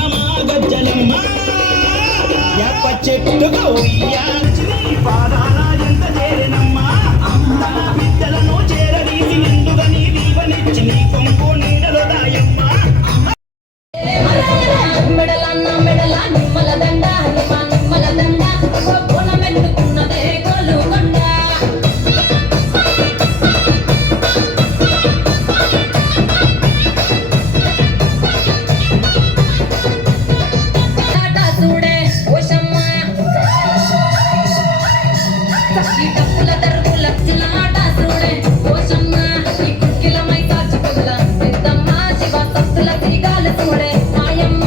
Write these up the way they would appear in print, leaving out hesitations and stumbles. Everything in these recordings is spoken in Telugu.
నమా గజ్జలమ్మ యాప చెట్టుగా ఉయ్యాల్చి పాదాల ఎంత చేరినమ్మా తన బిడ్డలను చేరదీసి నిండుగా నీ దీవనిచ్చి నీ కొంపు నీడలో దాయమ్మ మెడలన్న మెడల నిమ్మల దండ నిమ్మల దండ బోనమెత్తుకున్నదే గోలుకొండ చూడే ఓషమ్మ ఈ డప్పుల తరుపుల చిన్నమాట చూడే ఓషమ్మ ఈ కుక్కిల మై కాచుకుల పెద్దమ్మ శివ సత్తుల తిరిగాలు చూడే మాయమ్మ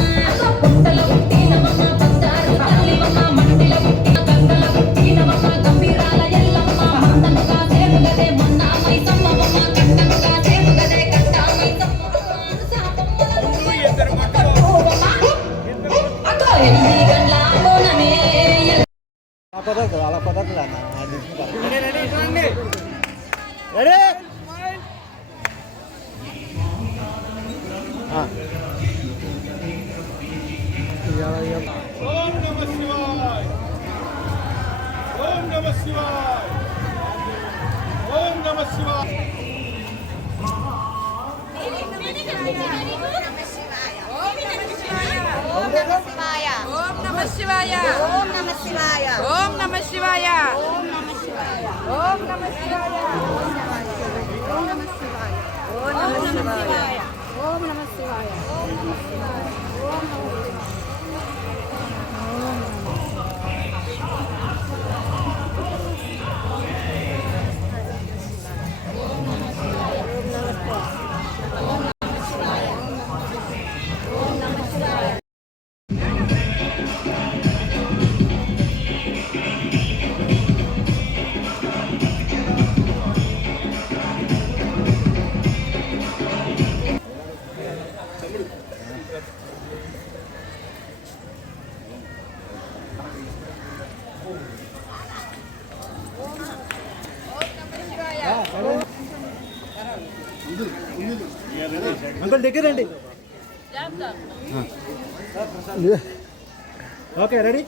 పుట్టల పుట్టినమ్మ బంగారు తల్లివమ్మ మంటిల పుట్టిన గంగల పుట్టినమ్మ గంభీరాల ఎల్లమ్మ మందనుగా సేపుగదే మొన్న మైసమ్మమ్మ కట్టనుగా సేపుగదే కట్ట మైసమ్మ అగో ఎనిమిది గంటల బోనమే అలా పదట్లా ఓం నమః శివాయ ఓం నమః శివాయ ఓం నమః శివాయ ఓం నమః శివాయ ఓం నమః శివాయ ఓం నమః శివాయ ఓం నమః శివాయ ఓం నమః శివాయ ఓం నమః శివాయ ఓం నమః శివాయ ఓం నమః శివాయ ఓం నమః శివాయ ఓం నమః అంకుల్ దగ్గరండి. ఓకే రెడీ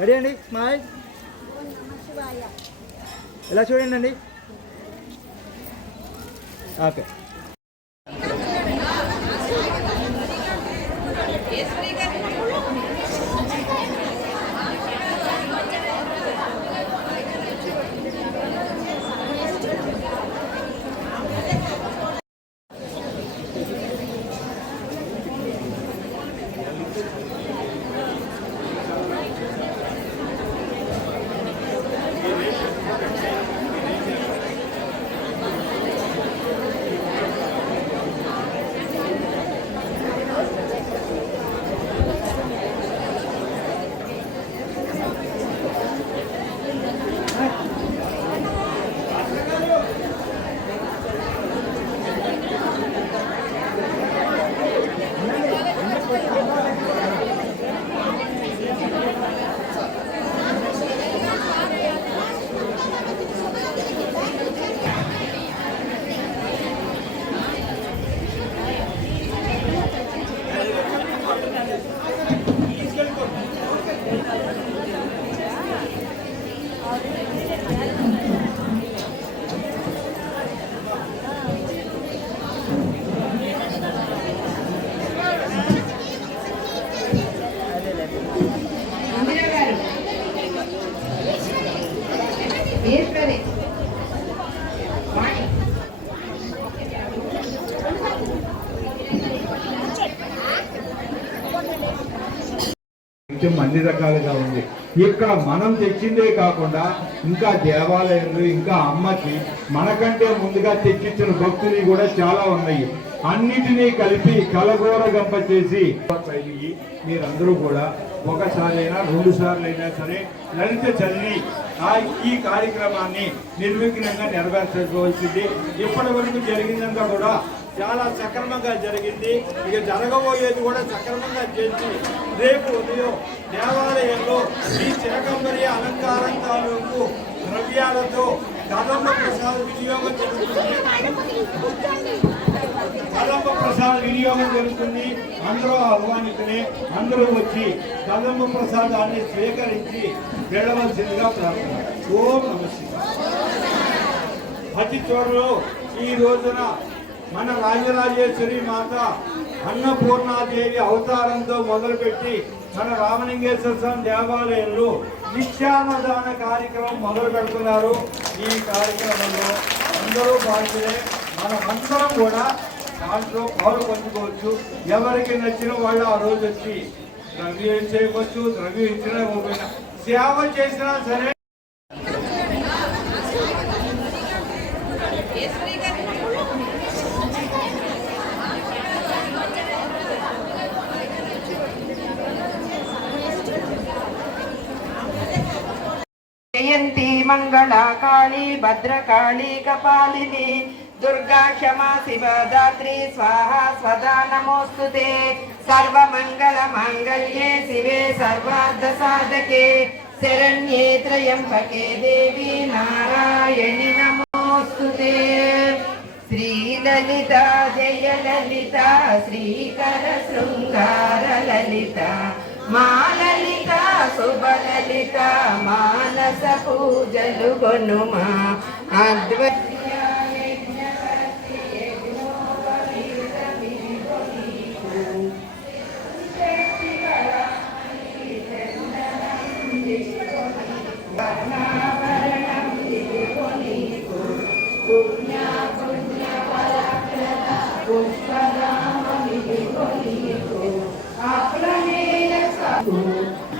రెడీ అండి. స్మైల్ ఇలా చూడండి అండి. ఓకే అన్ని రకాలుగా ఉంది. ఇక్కడ మనం తెచ్చిందే కాకుండా ఇంకా దేవాలయాలు ఇంకా అమ్మకి మనకంటే ముందుగా తెచ్చిచ్చిన భక్తులు కూడా చాలా ఉన్నాయి. అన్నిటినీ కలిపి కలగోర గంప చేసి మీరందరూ కూడా ఒకసారైనా 2 సార్లు అయినా సరే లలిత చదివి ఈ కార్యక్రమాన్ని నిర్విఘ్నంగా నెరవేర్చుకోవాల్సింది. ఇప్పటి వరకు జరిగిందంతా కూడా చాలా సక్రమంగా జరిగింది. ఇక జరగబోయేది కూడా సక్రమంగా చేసి రేపు ఉదయం దేవాలయంలో ఈ చిరకంబరి అలంకారం తాలూకు ద్రవ్యాలతో కదంబ ప్రసాద వినియోగం జరుగుతుంది. కదంబ ప్రసాద వినియోగం జరుగుతుంది. అందరూ ఆహ్వానితులే, అందరూ వచ్చి కదంబ ప్రసాదాన్ని స్వీకరించి వెళ్ళవలసిందిగా ప్రార్థన. ఓం నమః శివాయ. అతి త్వరలో ఈ రోజున మన రాజరాజేశ్వరి మాత అన్నపూర్ణాదేవి అవతారంతో మొదలుపెట్టి మన రామలింగేశ్వర స్వామి దేవాలయంలో నిత్యాన్నదాన కార్యక్రమం మొదలు పెడుతున్నారు. ఈ కార్యక్రమంలో అందరూ బాధ్యులే, మనమందరం కూడా దాంట్లో పాలు పంచుకోవచ్చు. ఎవరికి నచ్చిన వాళ్ళు ఆ రోజు వచ్చి ద్రవ్యం చేయవచ్చు, ద్రవ్యం ఇచ్చినా ఇవ్వకపోయినా సేవ చేసినా సరే. జయంతి మంగళా కాళీ భద్రకాళీ కపాలిని దుర్గా క్షమా శివదాత్రి స్వాహా స్వదా నమోస్తుతే. సర్వమంగళ మాంగళ్యే శివే సర్వార్థ సాధకే శరణ్యే త్రయంబకే దేవి నారాయణి నమోస్తుతే. శ్రీలలిత జయ లలిత శ్రీకర శృంగార లలిత మాలలిత శుభలలిత మానస పూజలు గొనుమా అద్వైత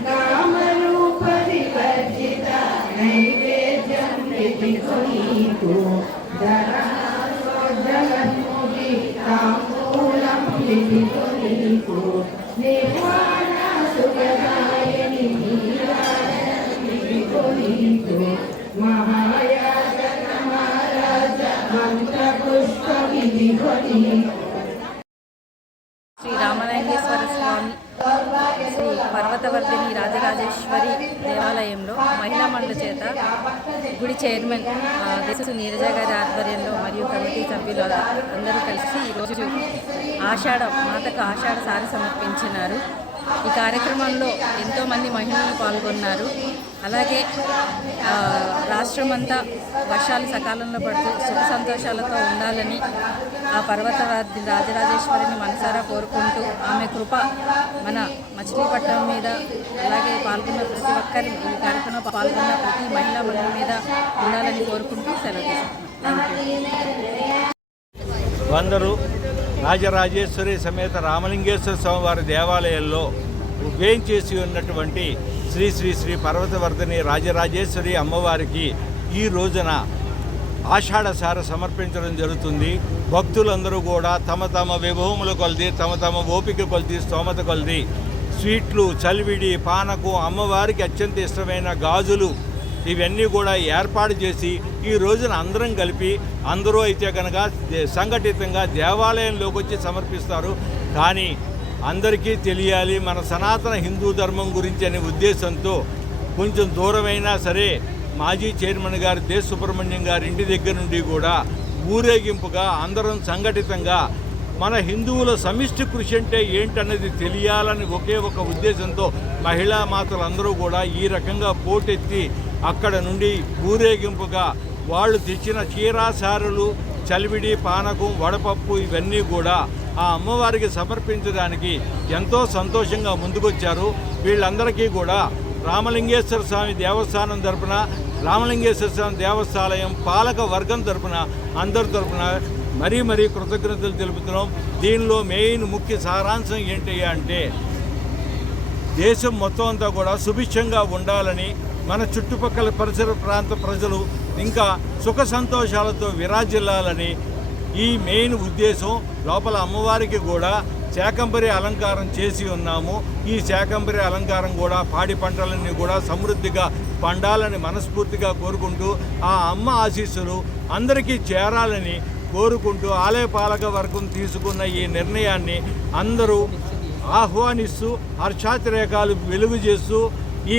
నామరూప వివర్జిత నైవేద్యం విధికొనీకు జగన్ముఖి తాంబూలం విధికొనీకు నిర్వాణ సుఖదాయని విధికొనీకు మహాయాజన మహారాజ మంత్ర పుష్ప విధికొనీకు. శ్రీ రామలింగేశ్వర స్వామి శ్రీ పర్వతవర్ధిని రాజరాజేశ్వరి దేవాలయంలో మహిళా మండలి చేత గుడి చైర్మన్ దేశ నీరజ గారి ఆధ్వర్యంలో మరియు కమిటీ సభ్యులు అందరూ కలిసి ఈరోజు మాతకు ఆషాఢ సారి సమర్పించినారు. ఈ కార్యక్రమంలో ఎంతోమంది మహిళలు పాల్గొన్నారు. అలాగే రాష్ట్రమంతా వర్షాలు సకాలంలో పడుతూ సుఖ సంతోషాలతో ఉండాలని ఆ పర్వతవర్ధిని రాజరాజేశ్వరిని మనసారా కోరుకుంటూ ఆమె కృప మన మచిలీపట్నం మీద అలాగే పాల్గొన్న ప్రతి ఒక్కరి ఈ కార్యక్రమంలో పాల్గొన్న ప్రతి మహిళా మండలి మీద ఉండాలని కోరుకుంటూ సెలవు తీసుకుంటున్నాను. అందరూ రాజరాజేశ్వరి సమేత రామలింగేశ్వర స్వామివారి దేవాలయంలో వేంచేసి ఉన్నటువంటి శ్రీ శ్రీ శ్రీ పర్వతవర్ధిని రాజరాజేశ్వరి అమ్మవారికి ఈ రోజున ఆషాఢసార సమర్పించడం జరుగుతుంది. భక్తులందరూ కూడా తమ తమ విభవముల కొలది, తమ తమ ఓపిక కొలది, స్తోమత కొలది స్వీట్లు, చలివిడి, పానకం, అమ్మవారికి అత్యంత ఇష్టమైన గాజులు ఇవన్నీ కూడా ఏర్పాటు చేసి ఈ రోజున అందరం కలిపి అందరూ అయితే కనుక సంఘటితంగా దేవాలయంలోకి వచ్చి సమర్పిస్తారు. కానీ అందరికీ తెలియాలి మన సనాతన హిందూ ధర్మం గురించి అనే ఉద్దేశంతో కొంచెం దూరమైనా సరే మాజీ చైర్మన్ గారు దేశ సుబ్రహ్మణ్యం గారి ఇంటి దగ్గర నుండి కూడా ఊరేగింపుగా అందరం సంఘటితంగా మన హిందువుల సమిష్టి కృషి అంటే ఏంటన్నది తెలియాలని ఒకే ఒక ఉద్దేశంతో మహిళా మాతలందరూ కూడా ఈ రకంగా పోటెత్తి అక్కడ నుండి ఊరేగింపుగా వాళ్ళు తెచ్చిన చీరాసారులు, చలివిడి, పానకం, వడపప్పు ఇవన్నీ కూడా ఆ అమ్మవారికి సమర్పించడానికి ఎంతో సంతోషంగా ముందుకొచ్చారు. వీళ్ళందరికీ కూడా రామలింగేశ్వర స్వామి దేవస్థానం తరపున, రామలింగేశ్వర స్వామి దేవస్థానం పాలక వర్గం తరపున, అందరి తరపున మరీ కృతజ్ఞతలు తెలుపుతున్నాం. దీనిలో మెయిన్ ముఖ్య సారాంశం ఏంటి అంటే దేశం మొత్తం అంతా కూడా సుభిక్షంగా ఉండాలని, మన చుట్టుపక్కల పరిసర ప్రాంత ప్రజలు ఇంకా సుఖ సంతోషాలతో విరాజిల్లాలని ఈ మెయిన్ ఉద్దేశం. లోపల అమ్మవారికి కూడా శాకంబరి అలంకారం చేసి ఉన్నాము. ఈ శాకంబరి అలంకారం కూడా పాడి పంటలన్నీ కూడా సమృద్ధిగా పండాలని మనస్ఫూర్తిగా కోరుకుంటూ ఆ అమ్మ ఆశీస్సులు అందరికీ చేరాలని కోరుకుంటూ ఆలయ పాలక వర్గం తీసుకున్న ఈ నిర్ణయాన్ని అందరూ ఆహ్వానిస్తూ హర్షాతిరేకాలు వెలుగు చేస్తూ ఈ